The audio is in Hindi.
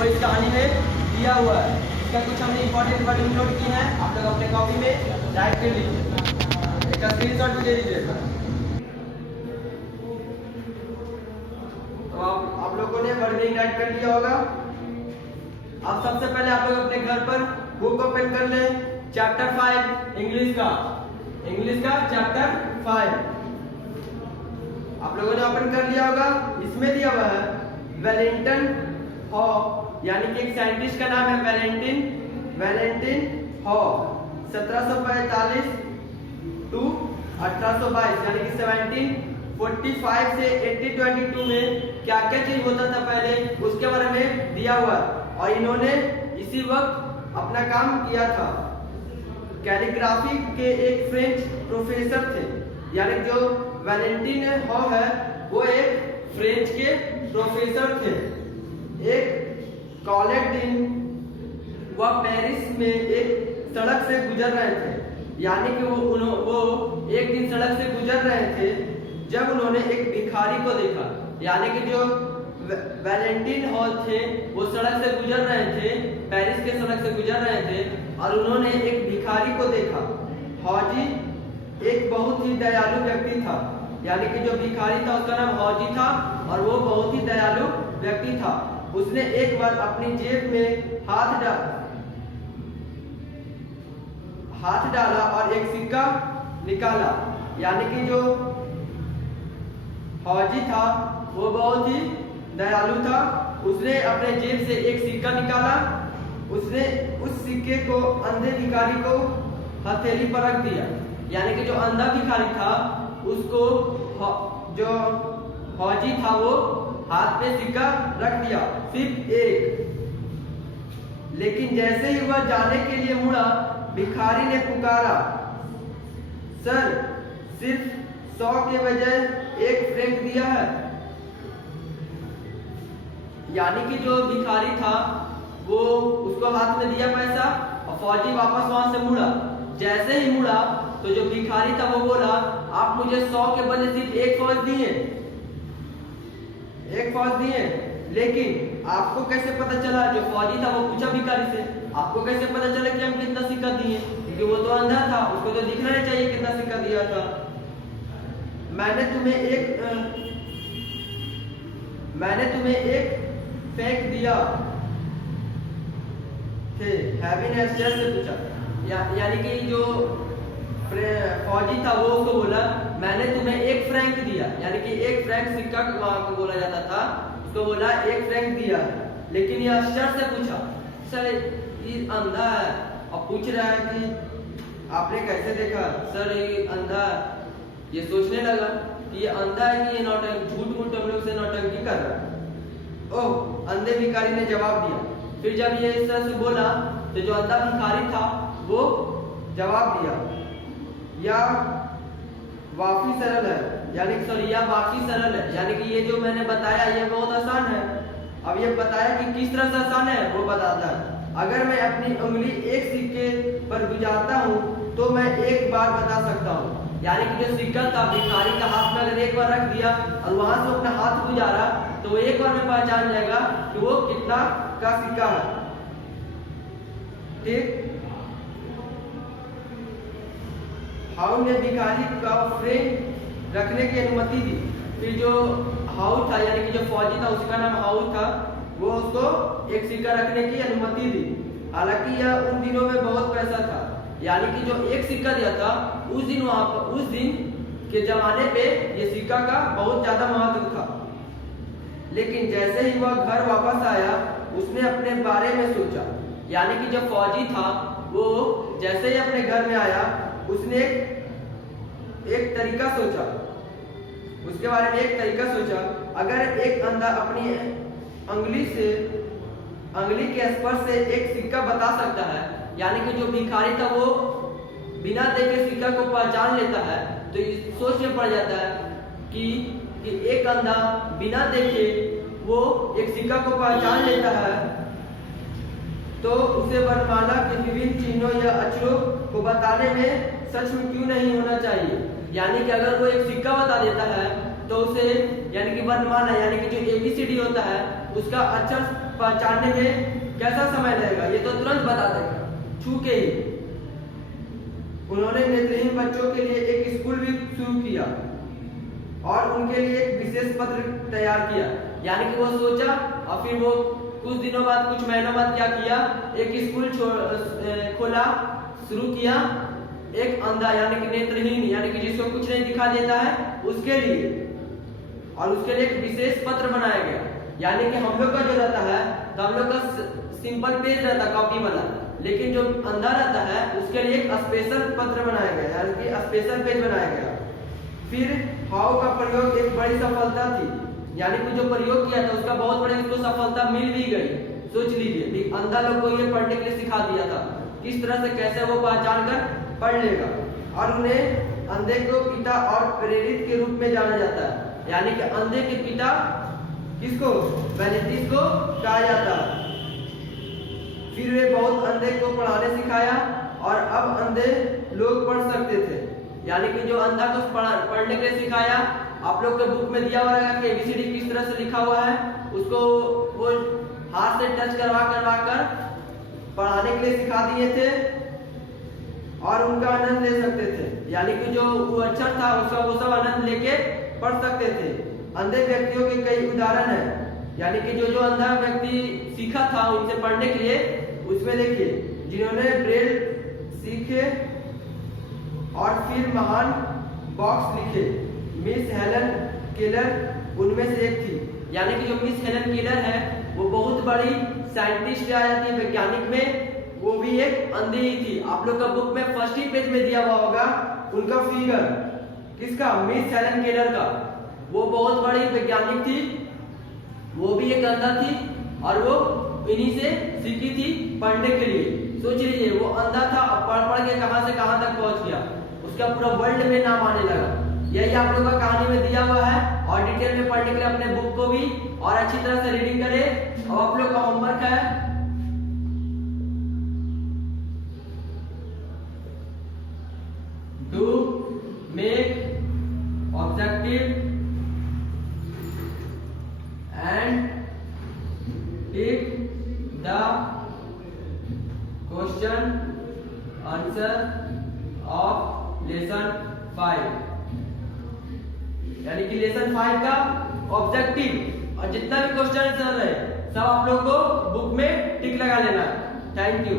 वो इस कहानी में दिया हुआ है। इसका कुछ हमने इंपॉर्टेंट वर्ड नोट किए हैं, आप लोग अपने कॉपी में राइट कर लीजिए, इसका स्क्रीनशॉट भी ले लीजिएगा। तो आप लोगों ने वर्ड राइट कर लिया होगा। अब सबसे पहले आप लोग अपने घर पर बुक ओपन कर लें, चैप्टर 5 इंग्लिश का चैप्टर 5 आप लोगों ने ओपन कर लिया होगा। इसमें दिया हुआ है वेलिंगटन हॉ, यानी कि एक साइंटिस्ट का नाम है वेलेंटिन हॉ, 1745 टू 1822, यानी कि 1745 से 1822 में क्या क्या चीज होता था पहले, उसके बारे में दिया हुआ है। और इन्होंने इसी वक्त अपना काम किया था। कैलीग्राफी के एक फ्रेंच प्रोफेसर थे, यानी जो वेलेंटिन हॉ है वो एक फ्रेंच के प्रोफेसर थे। एक कॉलेज दिन वह पेरिस में एक सड़क से गुजर रहे थे, यानी कि वो एक दिन सड़क से गुजर रहे थे जब उन्होंने एक भिखारी को देखा। यानी कि जो वेलेंटिन हॉ थे वो सड़क से गुजर रहे थे, पेरिस के सड़क से गुजर रहे थे और उन्होंने एक भिखारी को देखा। हॉजी एक बहुत ही दयालु व्यक्ति था, यानी कि जो भिखारी था उसका नाम हॉजी था और वो बहुत ही दयालु व्यक्ति था। उसने एक बार अपनी जेब में हाथ डाला और एक सिक्का निकाला। यानी कि जो हॉजी था वो बहुत ही दयालु था, उसने अपने जेब से एक सिक्का निकाला। उसने उस सिक्के को अंधे भिखारी को हथेली पर रख दिया। यानी कि जो अंधा भिखारी था उसको जो हॉजी था वो हाथ पे सिक्का रख दिया, सिर्फ एक। लेकिन जैसे ही वह जाने के लिए मुड़ा, भिखारी ने पुकारा, सर सिर्फ 100 के बजाय 1 फ्रैंक दिया है। यानी कि जो भिखारी था वो उसको हाथ में दिया पैसा और फौजी वापस वहां से मुड़ा। जैसे ही मुड़ा तो जो भिखारी था वो बोला, आप मुझे 100 के बदले सिर्फ 1 फौज दिए। लेकिन आपको कैसे पता चला? जो फौजी था वो पूछा भिखारी से, आपको कैसे पता चला कि हम कितना सिक्का दिए? क्योंकि वो तो अंधा था, उसको तो दिखना नहीं चाहिए कितना सिक्का दिया था। मैंने तुम्हें एक फेंक दिया थे, हैवी ने आश्चर्य से पूछा। यानी कि जो फौजी था वो उसको बोला, मैंने तुम्हें 1 फ्रैंक दिया, यानी कि 1 फ्रैंक सिक्का वहां को बोला जाता था, उसको बोला 1 फ्रैंक दिया। लेकिन ये आश्चर्य से पूछा, सर ये अंधा है, और पूछ रहा है कि आपने कैसे देखा? सर ये अंधा है। ये सोचने लगा कि ये अंधा है कि ये झूठ हम लोग से नौटंकी कर रहा है। ओह, अंधे भिखारी ने जवाब दिया। फिर जब ये इस तरह से बोला तो जो अंधा भिखारी था वो जवाब दिया, यह वाकई सरल है, यानी कि ये जो मैंने बताया ये बहुत आसान है। अब ये बताया कि किस तरह से आसान है वो बताता है। अगर मैं अपनी उंगली एक सिक्के पर गुजारता हूँ तो मैं एक बार बता सकता हूँ। यानी कि जो सिक्का था भिखारी का हाथ में अगर एक बार रख दिया और वहां से अपना हाथ गुजारा तो वो एक बार में पहचान जाएगा कि वो कितना का सिक्का है। ठीक, हाउ ने भिखारी का फ्रेम रखने की अनुमति दी। फिर जो हाउ था, यानी कि जो फौजी था उसका नाम हाउ था, वो उसको एक सिक्का रखने की अनुमति दी। हालांकि यह उन दिनों में बहुत पैसा था, यानी कि जो एक सिक्का दिया था उस दिन के जमाने पे ये सिक्का का बहुत ज्यादा महत्व था। लेकिन जैसे ही वह घर वापस आया उसने अपने बारे में सोचा। यानी कि जो फौजी था वो जैसे ही अपने घर में आया उसने एक तरीका सोचा, उसके बारे में एक तरीका सोचा। अगर एक अंधा अपनी अंगुली के स्पर्श से एक सिक्का बता सकता है, यानी कि जो भिखारी था वो बिना देखे सिक्का को पहचान लेता है, तो सोच में पड़ जाता है कि एक अंधा बिना देखे वो एक सिक्का को पहचान लेता है, तो उसे वर्णमाला के विभिन्न चिन्हों या अक्षरों को बताने में सच में क्यों नहीं होना चाहिए। यानी कि अगर वो एक सिक्का बता देता है तो उसे यानी कि वर्णमाला यानी कि जो ABCD होता है उसका अक्षर पहचानने में कैसा समय लगेगा, ये तो तुरंत बता देगा छू के ही। उन्होंने नेत्रहीन बच्चों के लिए एक स्कूल भी शुरू किया और उनके लिए एक विशेष पत्र तैयार किया। यानी कि वो सोचा और फिर वो कुछ दिनों बाद, कुछ महीनों बाद क्या किया, एक स्कूल खोला, शुरू किया एक अंधा यानी कि नेत्रहीन यानी कि जिसको कुछ नहीं दिखा देता है उसके लिए, और उसके लिए एक विशेष पत्र बनाया गया। यानी कि हम लोग का जो रहता है तो हम लोग का सिंपल पेज रहता है कॉपी वाला, लेकिन जो अंधा रहता है उसके लिए एक स्पेशल पत्र बनाया गया यानी कि स्पेशल पेज बनाया गया। फिर हाउ का प्रयोग एक बड़ी सफलता थी, यानी कि जो प्रयोग किया था उसका बहुत बड़ी उसको सफलता मिल भी गई। सोच लीजिए, अंधा लोग को ये पढ़ने के लिए सिखा दिया था किस तरह से कैसे वो पहचान कर पढ़ लेगा, और उन्हें अंधे को पिता और प्रेरित के रूप में जाना जाता है। यानी कि अंधे के पिता किसको, वेलेंटिस को कहा जाता है। फिर वे बहुत अंधे को पढ़ाने सिखाया और अब अंधे लोग पढ़ सकते थे। यानी कि जो अंधा को पढ़ने के लिए सिखाया, आप लोग के बुक में दिया हुआ है कि ABCD किस तरह से लिखा हुआ है, उसको वो हाथ से टच करवा कर पढ़ाने के लिए सिखा दिए थे और उनका आनंद ले सकते थे। यानी कि जो वो अक्षर था उसका वो सब आनंद लेके पढ़ सकते थे। अंधे व्यक्तियों के कई उदाहरण हैं, यानी कि जो अंधा व्यक्ति सीखा था उनसे पढ़ने के लिए, उसमें देखिए जिन्होंने ब्रेल सीखे और फिर महान बॉक्स लिखे, मिस हेलन केलर उनमें से एक थी। यानी कि जो मिस हेलन केलर है वो बहुत बड़ी साइंटिस्ट आ जाती है, वैज्ञानिक में, वो भी एक अंधी ही थी। आप लोग का बुक में फर्स्ट ही पेज में दिया हुआ होगा उनका फिगर, किसका, मिस हेलन केलर का। वो बहुत बड़ी वैज्ञानिक थी, वो भी एक अंधा थी और वो इन्हीं से सीखी थी पढ़ने के लिए। सोच लीजिए, वो अंधा था, अब पढ़ के कहां से कहां तक पहुंच गया, उसका पूरा वर्ल्ड में नाम आने लगा। यही आप लोग का कहानी में दिया हुआ है, और डिटेल में पढ़ने के लिए अपने बुक को भी और अच्छी तरह से रीडिंग करें। और आप लोग का होमवर्क है do make objective and tick the question answer of lesson 5। यानी कि लेसन 5 का ऑब्जेक्टिव और जितना भी क्वेश्चन आंसर है सब आप लोग को बुक में टिक लगा लेना। Thank you.